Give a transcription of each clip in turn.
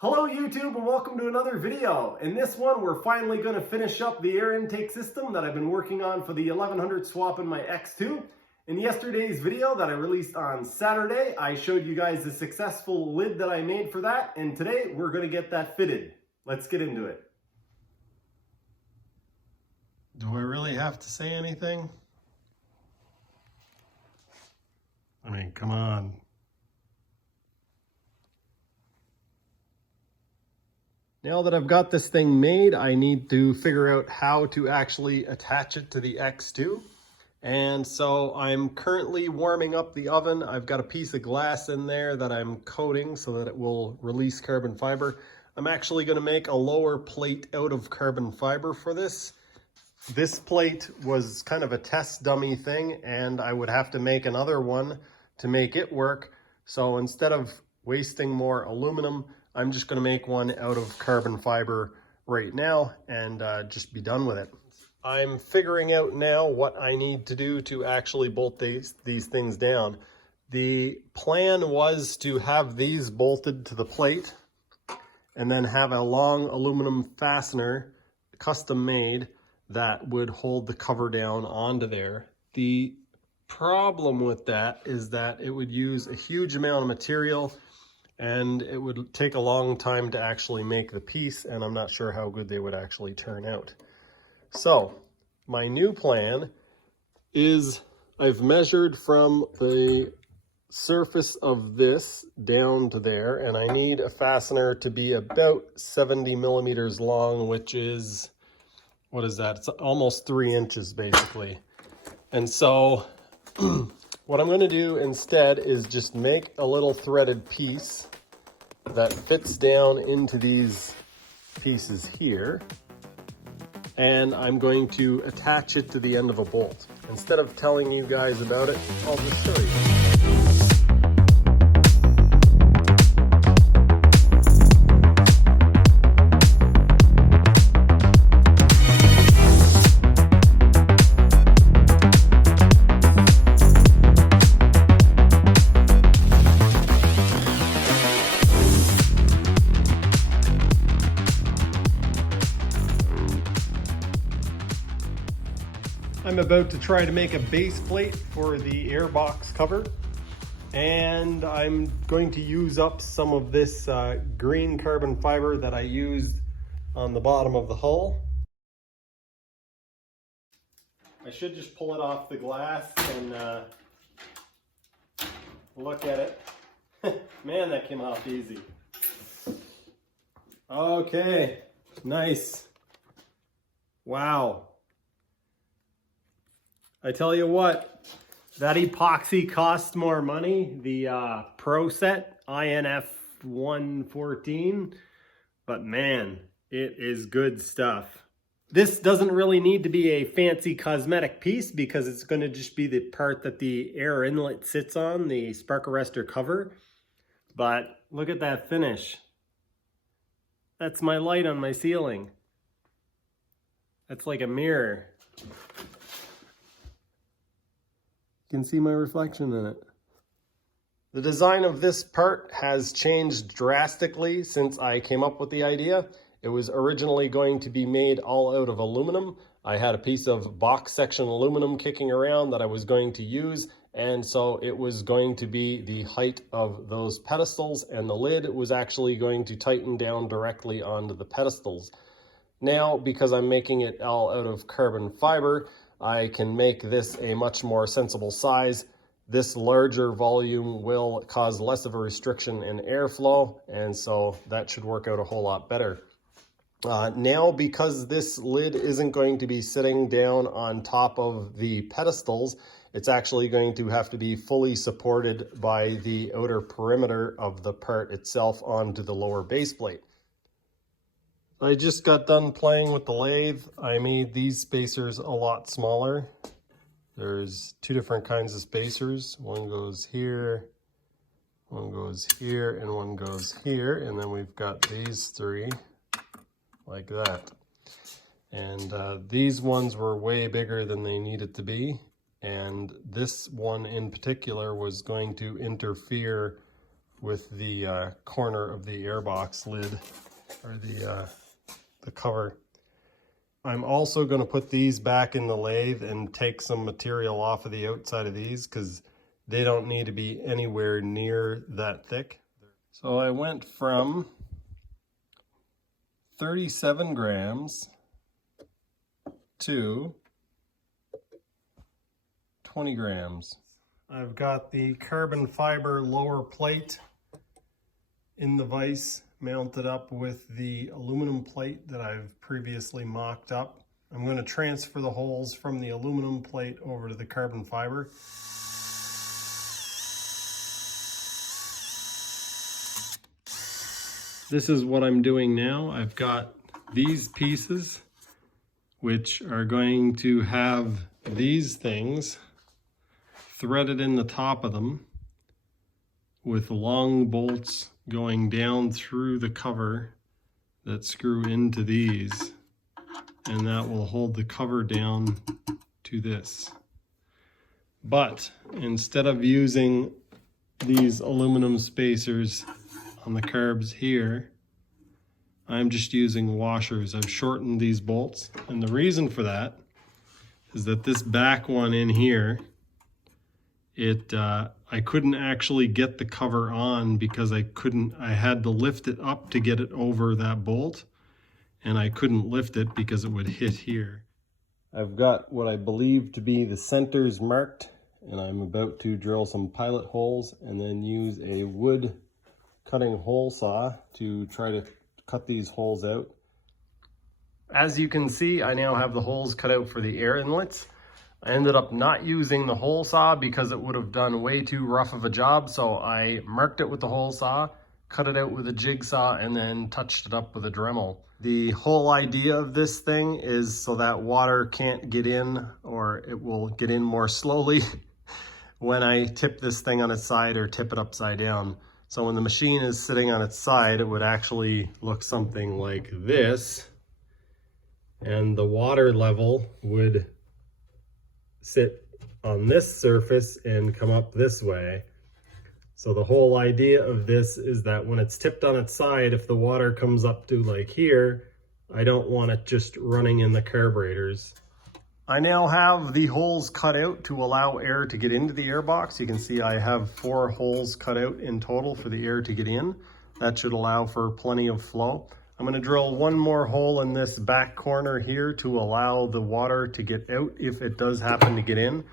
Hello YouTube and welcome to another video. In this one we're finally going to finish up the air intake system that I've been working on for the 1100 swap in my X2. In yesterday's video that I released on Saturday, I showed you guys the successful lid that I made for that, and today we're going to get that fitted. Let's get into it. Do I really have to say anything? I mean, come on. Now that I've got this thing made, I need to figure out how to actually attach it to the X2. And so I'm currently warming up the oven. I've got a piece of glass in there that I'm coating so that it will release carbon fiber. I'm actually going to make a lower plate out of carbon fiber for this. This plate was kind of a test dummy thing, and I would have to make another one to make it work. So instead of wasting more aluminum, I'm just going to make one out of carbon fiber right now and just be done with it. I'm figuring out now what I need to do to actually bolt these things down. The plan was to have these bolted to the plate and then have a long aluminum fastener, custom made, that would hold the cover down onto there. The problem with that is that it would use a huge amount of material and it would take a long time to actually make the piece, and I'm not sure how good they would actually turn out. So my new plan is I've measured from the surface of this down to there, and I need a fastener to be about 70 millimeters long, which is, what is that? It's almost 3 inches basically. And so what I'm going to do instead is just make a little threaded piece that fits down into these pieces here, and I'm going to attach it to the end of a bolt. Instead of telling you guys about it, I'll just show you. I'm about to try to make a base plate for the air box cover, and I'm going to use up some of this green carbon fiber that I used on the bottom of the hull. I should just pull it off the glass and look at it. Man, that came off easy. Okay, nice. Wow. I tell you what, that epoxy costs more money, the Pro Set INF 114, but man, it is good stuff. This doesn't really need to be a fancy cosmetic piece because it's going to just be the part that the air inlet sits on, the spark arrestor cover. But look at that finish. That's my light on my ceiling. That's like a mirror. You can see my reflection in it. The design of this part has changed drastically since I came up with the idea. It was originally going to be made all out of aluminum. I had a piece of box section aluminum kicking around that I was going to use, and so it was going to be the height of those pedestals, and the lid was actually going to tighten down directly onto the pedestals. Now, because I'm making it all out of carbon fiber, I can make this a much more sensible size. This larger volume will cause less of a restriction in airflow, and so that should work out a whole lot better. Now, because this lid isn't going to be sitting down on top of the pedestals, it's actually going to have to be fully supported by the outer perimeter of the part itself onto the lower base plate. I just got done playing with the lathe. I made these spacers a lot smaller. There's 2 different kinds of spacers. One goes here, one goes here, and one goes here. And then we've got these 3 like that. And these ones were way bigger than they needed to be. And this one in particular was going to interfere with the corner of the airbox lid, or the cover. I'm also going to put these back in the lathe and take some material off of the outside of these because they don't need to be anywhere near that thick. So I went from 37 grams to 20 grams. I've got the carbon fiber lower plate in the vise mounted up with the aluminum plate that I've previously mocked up. I'm going to transfer the holes from the aluminum plate over to the carbon fiber. This is what I'm doing now. I've got these pieces, which are going to have these things threaded in the top of them with long bolts going down through the cover that screw into these, and that will hold the cover down to this. But instead of using these aluminum spacers on the carbs here, I'm just using washers. I've shortened these bolts, and the reason for that is that this back one in here, I couldn't actually get the cover on because I had to lift it up to get it over that bolt, and I couldn't lift it because it would hit here. I've got what I believe to be the centers marked, and I'm about to drill some pilot holes and then use a wood cutting hole saw to try to cut these holes out. As you can see, I now have the holes cut out for the air inlets. I ended up not using the hole saw because it would have done way too rough of a job, so I marked it with the hole saw, cut it out with a jigsaw, and then touched it up with a Dremel. The whole idea of this thing is so that water can't get in, or it will get in more slowly when I tip this thing on its side or tip it upside down. So when the machine is sitting on its side, it would actually look something like this, and the water level would sit on this surface and come up this way. So the whole idea of this is that when it's tipped on its side, if the water comes up to like here, I don't want it just running in the carburetors. I now have the holes cut out to allow air to get into the airbox. You can see I have 4 holes cut out in total for the air to get in. That should allow for plenty of flow. I'm going to drill one more hole in this back corner here to allow the water to get out if it does happen to get in.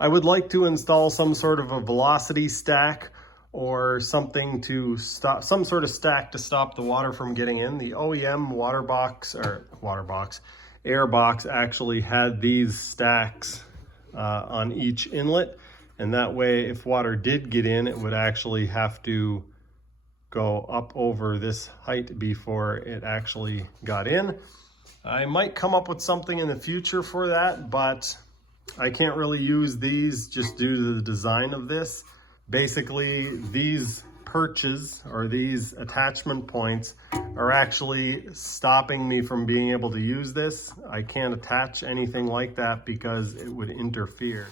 I would like to install some sort of a velocity stack or something to stop, some sort of stack to stop the water from getting in. The OEM airbox actually had these stacks on each inlet, and that way if water did get in, it would actually have to go up over this height before it actually got in. I might come up with something in the future for that, but I can't really use these just due to the design of this. Basically, these perches or these attachment points are actually stopping me from being able to use this. I can't attach anything like that because it would interfere.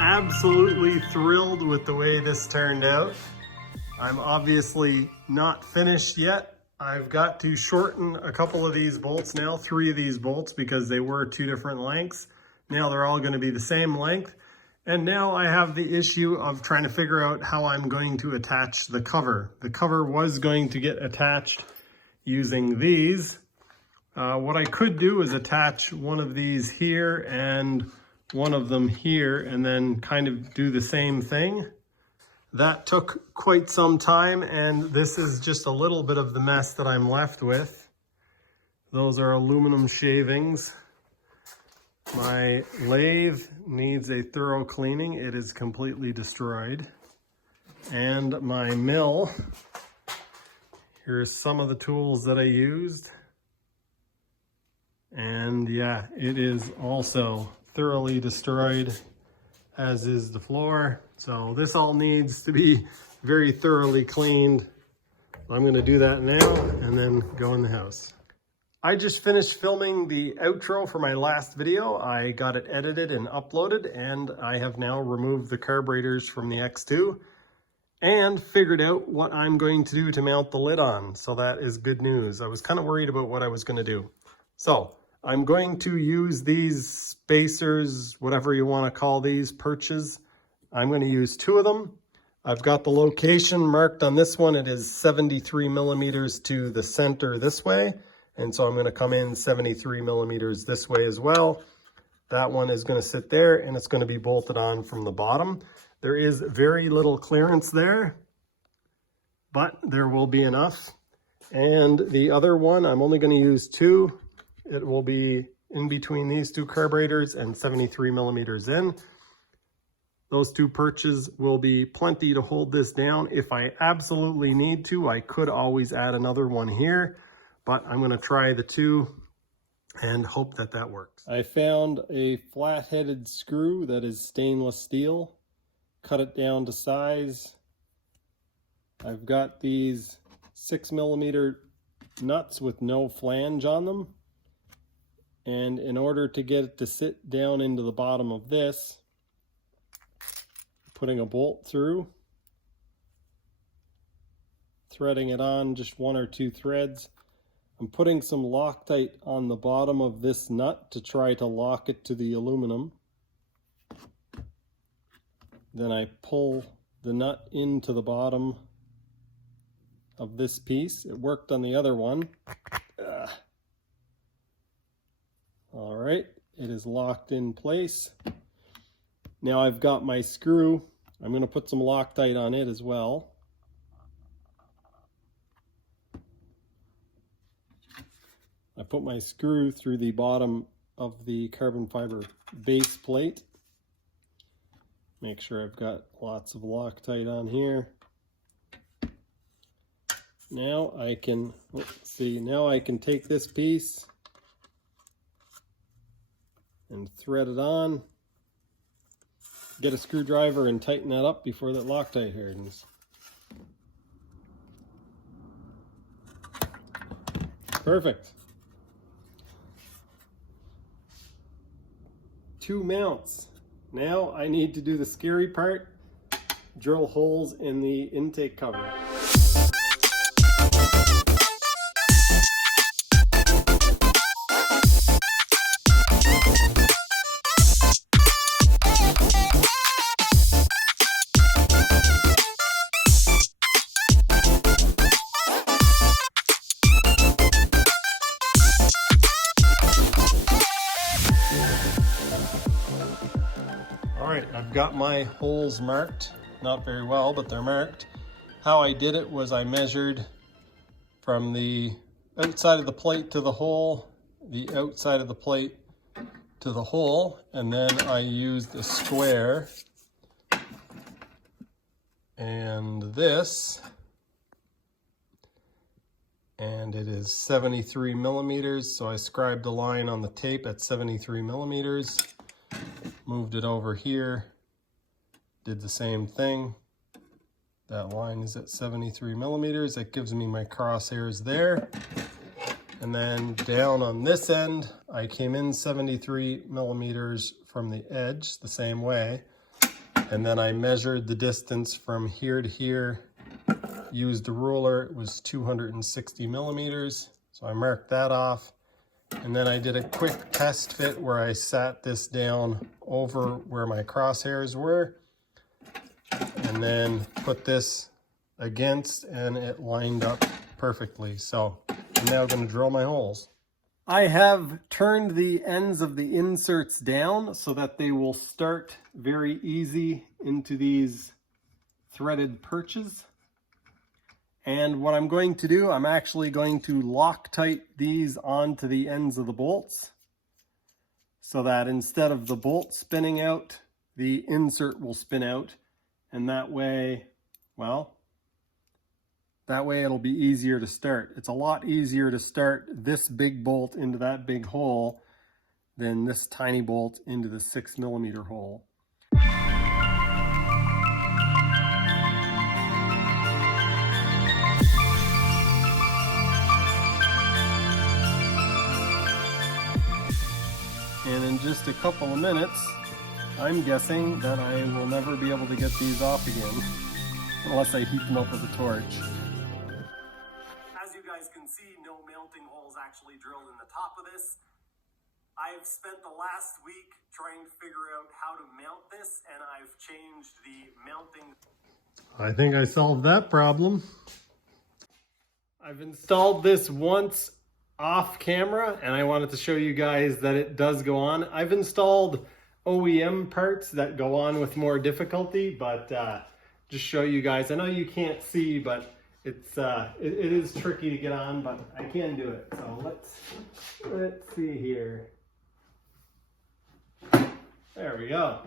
Absolutely thrilled with the way this turned out. I'm obviously not finished yet, I've got to shorten a couple of these bolts now, 3 of these bolts, because they were 2 different lengths. Now they're all going to be the same length. And now I have the issue of trying to figure out how I'm going to attach the cover. The cover was going to get attached using these. What I could do is attach one of these here and one of them here, and then kind of do the same thing. That took quite some time, and this is just a little bit of the mess that I'm left with. Those are aluminum shavings. My lathe needs a thorough cleaning. It is completely destroyed. And my mill, here's some of the tools that I used. And yeah, it is also thoroughly destroyed, as is the floor. So this all needs to be very thoroughly cleaned. I'm gonna do that now and then go in the house. I just finished filming the outro for my last video. I got it edited and uploaded, and I have now removed the carburetors from the X2 and figured out what I'm going to do to mount the lid on. So that is good news. I was kind of worried about what I was gonna do. So I'm going to use these spacers, whatever you want to call these, perches. I'm going to use 2 of them. I've got the location marked on this one. It is 73 millimeters to the center this way. And so I'm going to come in 73 millimeters this way as well. That one is going to sit there, and it's going to be bolted on from the bottom. There is very little clearance there, but there will be enough. And the other one, I'm only going to use 2. It will be in between these 2 carburetors and 73 millimeters in. Those 2 perches will be plenty to hold this down. If I absolutely need to, I could always add another one here, but I'm going to try the 2 and hope that that works. I found a flat-headed screw that is stainless steel. Cut it down to size. I've got these 6 millimeter nuts with no flange on them. And in order to get it to sit down into the bottom of this, putting a bolt through, threading it on just 1 or 2 threads. I'm putting some Loctite on the bottom of this nut to try to lock it to the aluminum. Then I pull the nut into the bottom of this piece. It worked on the other one. All right, it is locked in place. Now I've got my screw. I'm going to put some Loctite on it as well. I put my screw through the bottom of the carbon fiber base plate. Make sure I've got lots of Loctite on here. Now I can, now I can take this piece and thread it on, get a screwdriver and tighten that up before that Loctite hardens. Perfect. 2 mounts. Now I need to do the scary part, drill holes in the intake cover. I've got my holes marked, not very well, but they're marked. How I did it was I measured from the outside of the plate to the hole, the outside of the plate to the hole, and then I used a square and this, and it is 73 millimeters, so I scribed a line on the tape at 73 millimeters. Moved it over here, did the same thing. That line is at 73 millimeters. That gives me my crosshairs there. And then down on this end, I came in 73 millimeters from the edge the same way. And then I measured the distance from here to here used a ruler. It was 260 millimeters. So I marked that off. And then I did a quick test fit where I sat this down over where my crosshairs were. And then put this against, and it lined up perfectly. So I'm now going to drill my holes. I have turned the ends of the inserts down so that they will start very easy into these threaded perches. And what I'm going to do, I'm actually going to Loctite these onto the ends of the bolts so that instead of the bolt spinning out, the insert will spin out. And that way, well, that way it'll be easier to start. It's a lot easier to start this big bolt into that big hole than this tiny bolt into the 6 millimeter hole. And in just a couple of minutes, I'm guessing that I will never be able to get these off again unless I heat them up with a torch. As you guys can see, no mounting holes actually drilled in the top of this. I've spent the last week trying to figure out how to mount this, and I've changed the mounting. I think I solved that problem. I've installed this once off camera, and I wanted to show you guys that it does go on. I've installed OEM parts that go on with more difficulty, but just show you guys. I know you can't see, but it's it is tricky to get on, but I can do it. So let's see here. There we go.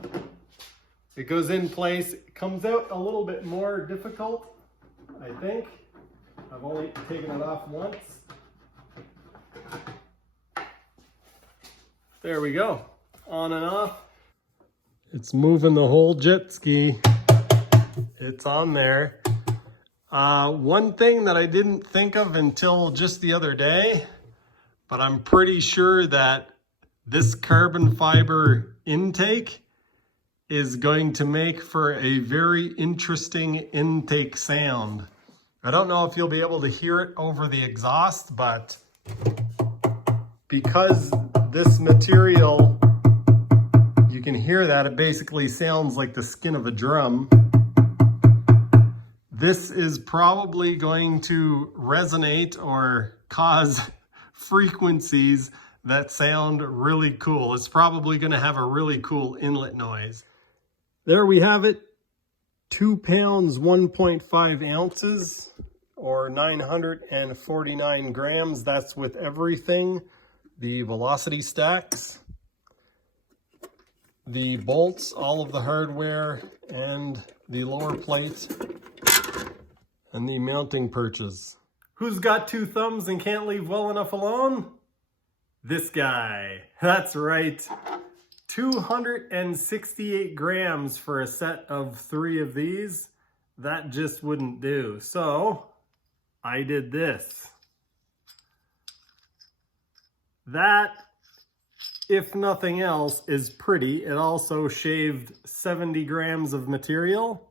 It goes in place. It comes out a little bit more difficult, I think. I've only taken it off once. There we go. On and off. It's moving the whole jet ski. It's on there. One thing that I didn't think of until just the other day, but I'm pretty sure that this carbon fiber intake is going to make for a very interesting intake sound. I don't know if you'll be able to hear it over the exhaust, but because this material, you can hear that it basically sounds like the skin of a drum. This is probably going to resonate or cause frequencies that sound really cool. It's probably going to have a really cool inlet noise. There we have it. 2 pounds, 1.5 ounces, or 949 grams. That's with everything. The velocity stacks, the bolts, all of the hardware, and the lower plate, and the mounting perches. Who's got 2 thumbs and can't leave well enough alone? This guy. That's right. 268 grams for a set of 3 of these. That just wouldn't do. So I did this. That, if nothing else, is pretty. It also shaved 70 grams of material.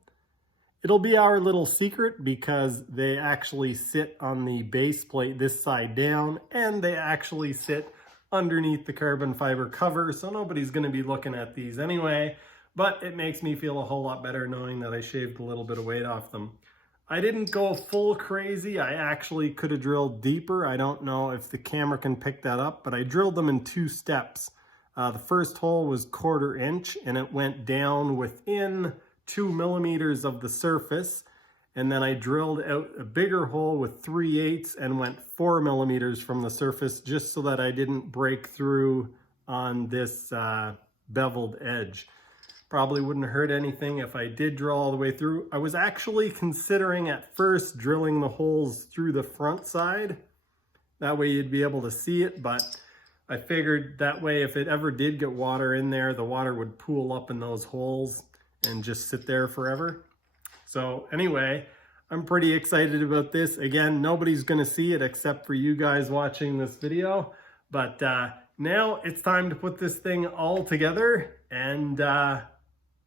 It'll be our little secret because they actually sit on the base plate this side down, and they actually sit underneath the carbon fiber cover, so nobody's going to be looking at these anyway, but it makes me feel a whole lot better knowing that I shaved a little bit of weight off them. I didn't go full crazy. I actually could have drilled deeper. I don't know if the camera can pick that up, but I drilled them in 2 steps. The first hole was 1/4 inch, and it went down within 2 millimeters of the surface. And then I drilled out a bigger hole with 3/8 and went 4 millimeters from the surface, just so that I didn't break through on this beveled edge. Probably wouldn't hurt anything if I did drill all the way through. I was actually considering at first drilling the holes through the front side. That way you'd be able to see it, but I figured that way if it ever did get water in there, the water would pool up in those holes and just sit there forever. So anyway, I'm pretty excited about this. Again, nobody's gonna see it except for you guys watching this video. But now it's time to put this thing all together and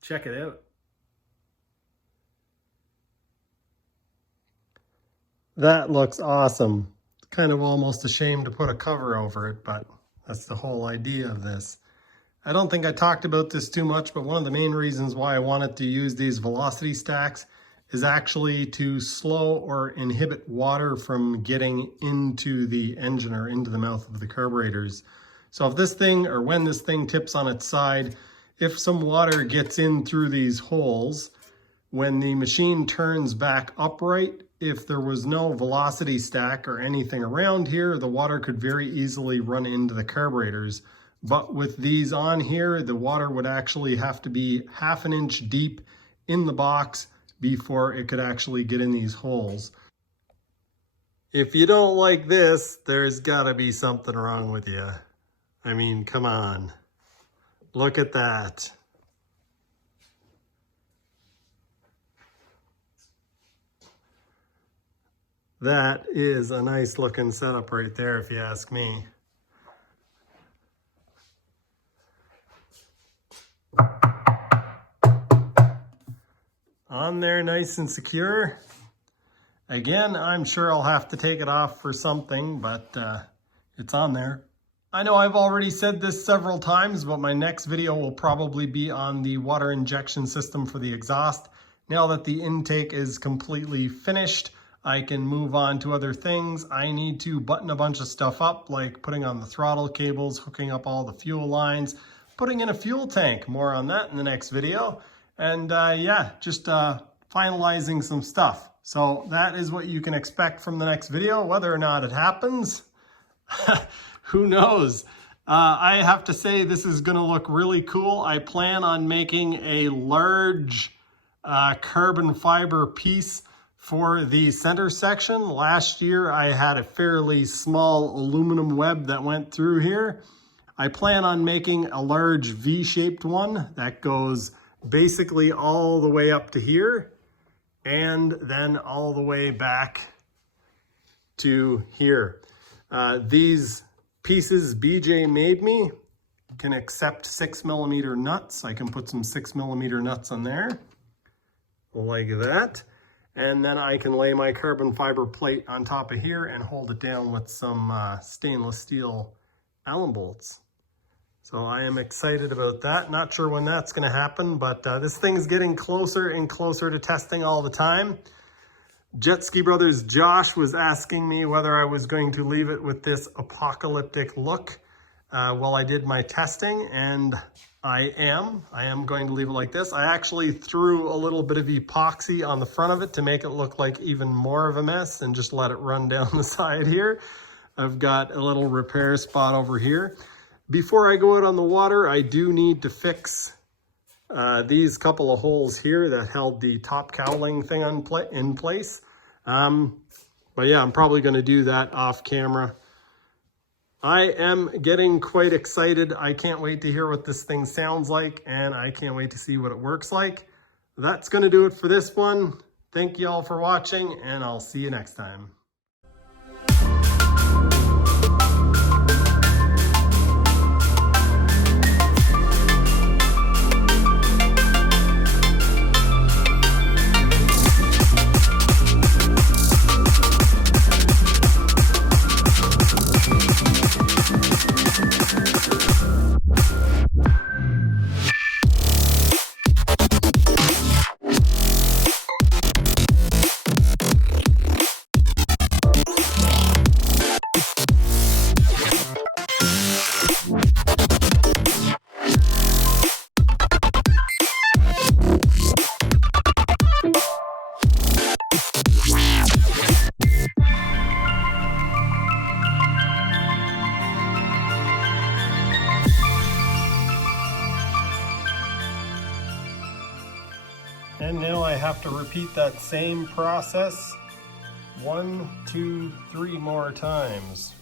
check it out. That looks awesome. Kind of almost ashamed to put a cover over it, but that's the whole idea of this. I don't think I talked about this too much, but one of the main reasons why I wanted to use these velocity stacks is actually to slow or inhibit water from getting into the engine or into the mouth of the carburetors. So if this thing, or when this thing tips on its side, if some water gets in through these holes, when the machine turns back upright, if there was no velocity stack or anything around here, the water could very easily run into the carburetors. But with these on here, the water would actually have to be 1/2 inch deep in the box before it could actually get in these holes. If you don't like this, there's gotta be something wrong with you. I mean, come on. Look at that. That is a nice looking setup right there, if you ask me. On there, nice and secure. Again, I'm sure I'll have to take it off for something, but it's on there. I know I've already said this several times, but my next video will probably be on the water injection system for the exhaust. Now that the intake is completely finished, I can move on to other things. I need to button a bunch of stuff up, like putting on the throttle cables, hooking up all the fuel lines, putting in a fuel tank. More on that in the next video. And yeah, just finalizing some stuff. So that is what you can expect from the next video. Whether or not it happens, who knows? I have to say this is going to look really cool. I plan on making a large carbon fiber piece for the center section. Last year I had a fairly small aluminum web that went through here. I plan on making a large V-shaped one that goes basically all the way up to here and then all the way back to here. These pieces BJ made me can accept 6mm nuts. I can put some 6mm nuts on there like that. And then I can lay my carbon fiber plate on top of here and hold it down with some stainless steel Allen bolts. So I am excited about that. Not sure when that's going to happen, but this thing's getting closer and closer to testing all the time. Jet Ski Brothers Josh was asking me whether I was going to leave it with this apocalyptic look while I did my testing, and I am going to leave it like this. I actually threw a little bit of epoxy on the front of it to make it look like even more of a mess and just let it run down the side here. I've got a little repair spot over here. Before I go out on the water, I do need to fix these couple of holes here that held the top cowling thing in place. But yeah, I'm probably going to do that off camera. I am getting quite excited. I can't wait to hear what this thing sounds like, and I can't wait to see what it works like. That's going to do it for this one. Thank you all for watching, and I'll see you next time. And now I have to repeat that same process 1, 2, 3 more times.